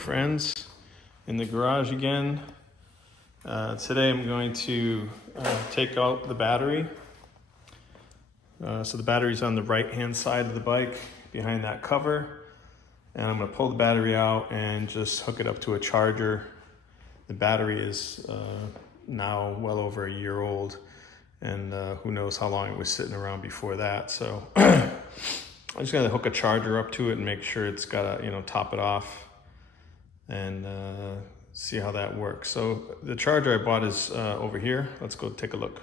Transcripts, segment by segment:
friends, in the garage again. Today I'm going to take out the battery. So the battery's on the right hand side of the bike behind that cover, and I'm going to pull the battery out and just hook it up to a charger. The battery is now well over a year old, and who knows how long it was sitting around before that. So I'm just going to hook a charger up to it and make sure it's got to, top it off and see how that works. So the charger I bought is over here. Let's go take a look.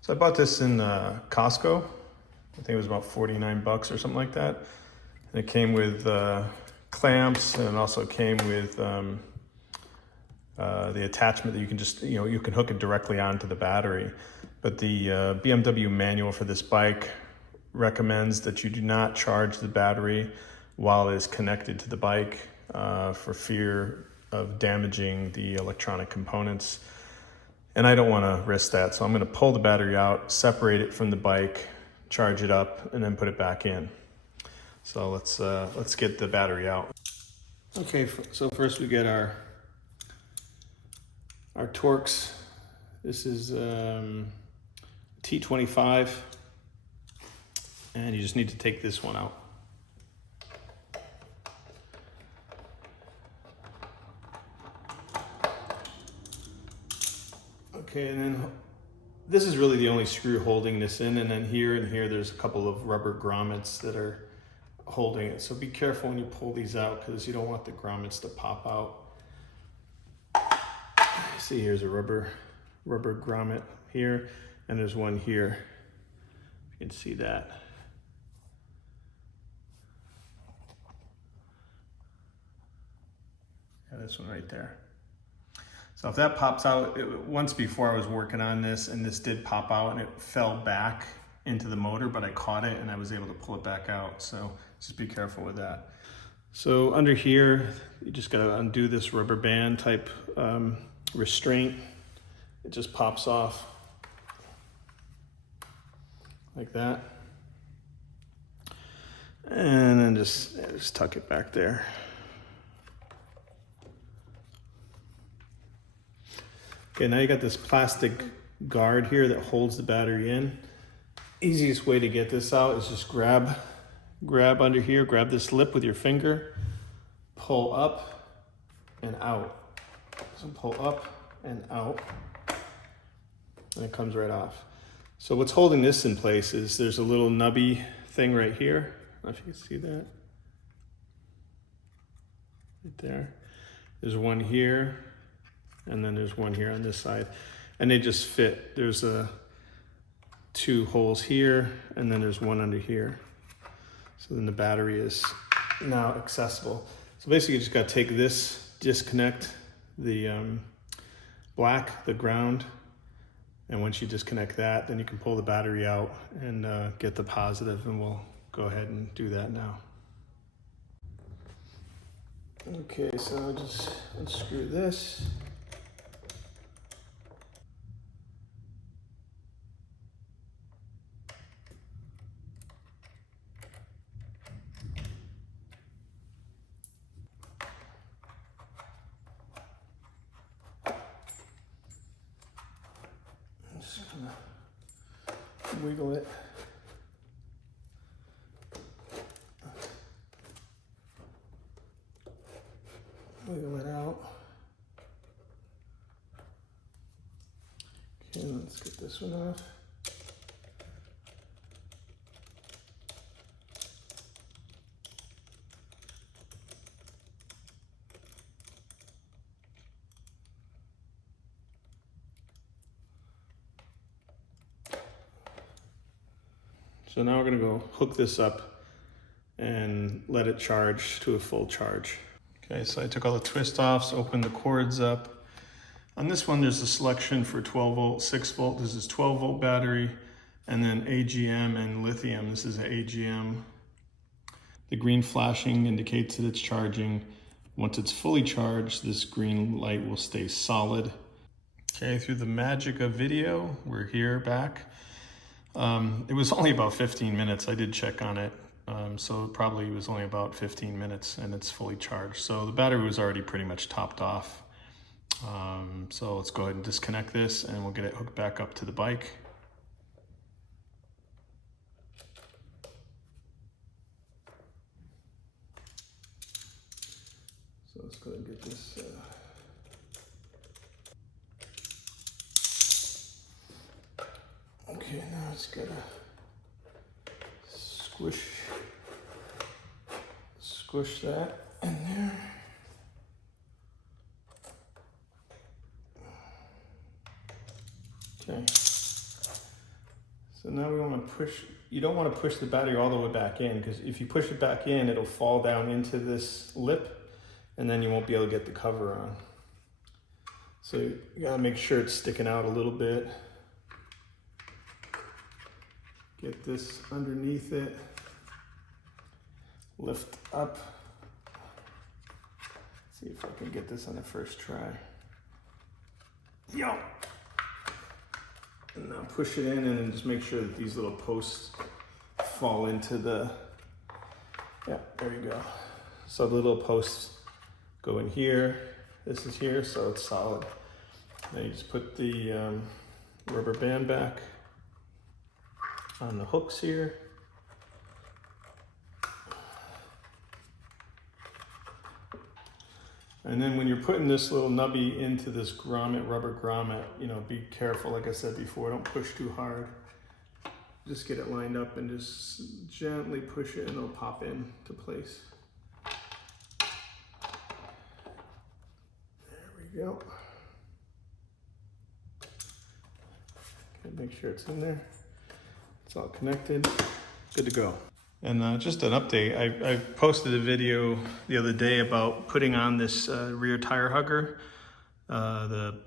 So I bought this in Costco. I think it was about 49 bucks or something like that. And it came with clamps, and it also came with the attachment that you can just, you can hook it directly onto the battery. But the BMW manual for this bike recommends that you do not charge the battery while it is connected to the bike for fear of damaging the electronic components. And I don't want to risk that, so I'm going to pull the battery out, separate it from the bike, charge it up, and then put it back in. So let's get the battery out. Okay, so first we get our Torx. This is T25, and you just need to take this one out. Okay, and then this is really the only screw holding this in, and then here and here there's a couple of rubber grommets that are holding it. So be careful when you pull these out, because you don't want the grommets to pop out. See, here's a rubber grommet here, and there's one here. You can see that. Yeah, this one right there. So if that pops out, once before I was working on this, and this did pop out and it fell back into the motor, but I caught it and I was able to pull it back out. So just be careful with that. So under here, you just gotta undo this rubber band type restraint. It just pops off like that. And then just tuck it back there. Okay, now you got this plastic guard here that holds the battery in. Easiest way to get this out is just grab under here, grab this lip with your finger, pull up and out. So pull up and out, and it comes right off. So what's holding this in place is there's a little nubby thing right here. I don't know if you can see that. Right there. There's one here, and then there's one here on this side, and they just fit. There's two holes here, and then there's one under here. So then the battery is now accessible. So basically you just got to take this, disconnect the the ground, and once you disconnect that, then you can pull the battery out and get the positive, and we'll go ahead and do that now. Okay, so I'll just unscrew this. Just gonna wiggle it. Wiggle it out. Okay, let's get this one off. So now we're going to go hook this up and let it charge to a full charge. Okay, so I took all the twist offs, opened the cords up. On this one, there's a selection for 12 volt, 6 volt. This is 12 volt battery, and then AGM and lithium. This is an AGM. The green flashing indicates that it's charging. Once it's fully charged, this green light will stay solid. Okay, through the magic of video, we're here back. It was only about 15 minutes. I did check on it. so it probably was only about 15 minutes and it's fully charged. So the battery was already pretty much topped off. So let's go ahead and disconnect this and we'll get it hooked back up to the bike. So let's go ahead and get this. Okay, now it's gotta squish that in there. Okay. So now we want to push. You don't want to push the battery all the way back in, because if you push it back in, it'll fall down into this lip, and then you won't be able to get the cover on. So you gotta make sure it's sticking out a little bit. Get this underneath it. Lift up. See if I can get this on the first try. Yo! And now push it in and then just make sure that these little posts fall into the, yeah, there you go. So the little posts go in here. This is here, so it's solid. Then you just put the rubber band back on the hooks here. And then when you're putting this little nubby into this grommet, rubber grommet, be careful, like I said before, don't push too hard. Just get it lined up and just gently push it and it'll pop into place. There we go. Okay, make sure it's in there. It's all connected, good to go. And just an update, I posted a video the other day about putting on this rear tire hugger. I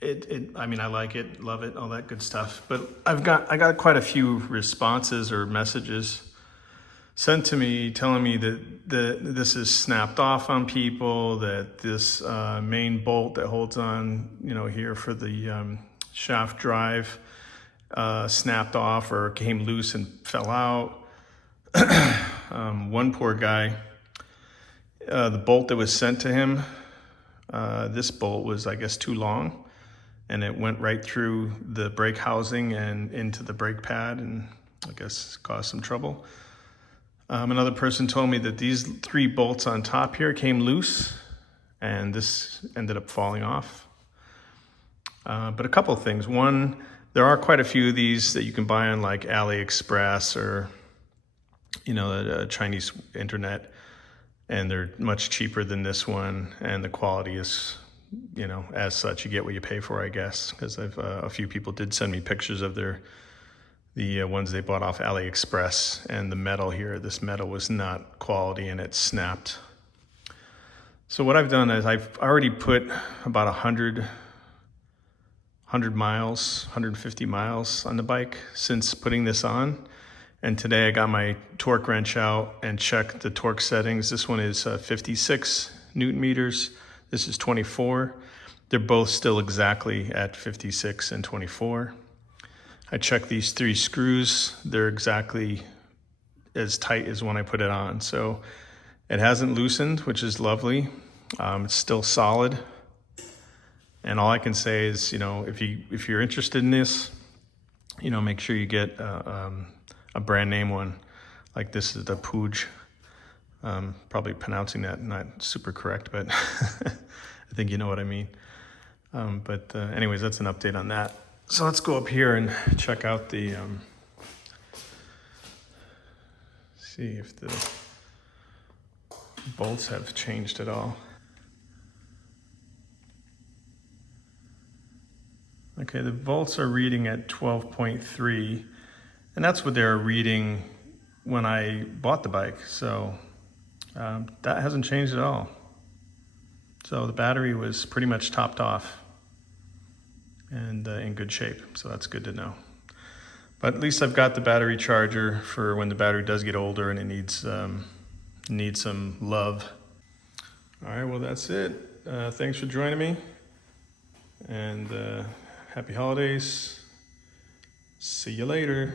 mean, I like it, love it, all that good stuff. But I got quite a few responses or messages sent to me telling me that this is snapped off on people, that this main bolt that holds on, here for the shaft drive snapped off or came loose and fell out. One poor guy, the bolt that was sent to him, this bolt was, I guess, too long, and it went right through the brake housing and into the brake pad, and I guess caused some trouble. Another person told me that these 3 bolts on top here came loose, and this ended up falling off. But a couple of things. One, there are quite a few of these that you can buy on like AliExpress or, the Chinese internet, and they're much cheaper than this one, and the quality is, as such, you get what you pay for, I guess, because a few people did send me pictures of the ones they bought off AliExpress, and the metal here, this metal was not quality and it snapped. So what I've done is I've already put about 100 miles, 150 miles on the bike since putting this on. And today I got my torque wrench out and checked the torque settings. This one is 56 Newton meters. This is 24. They're both still exactly at 56 and 24. I checked these 3 screws. They're exactly as tight as when I put it on. So it hasn't loosened, which is lovely. It's still solid. And all I can say is, if you're interested in this, make sure you get a brand name one. Like this is the Puig. Probably pronouncing that not super correct, but I think you know what I mean. Anyways, that's an update on that. So let's go up here and check out the, see if the bolts have changed at all. Okay, the volts are reading at 12.3, and that's what they were reading when I bought the bike. So that hasn't changed at all. So the battery was pretty much topped off and in good shape. So that's good to know. But at least I've got the battery charger for when the battery does get older and it needs some love. All right, well, that's it. Thanks for joining me, and happy holidays. See you later.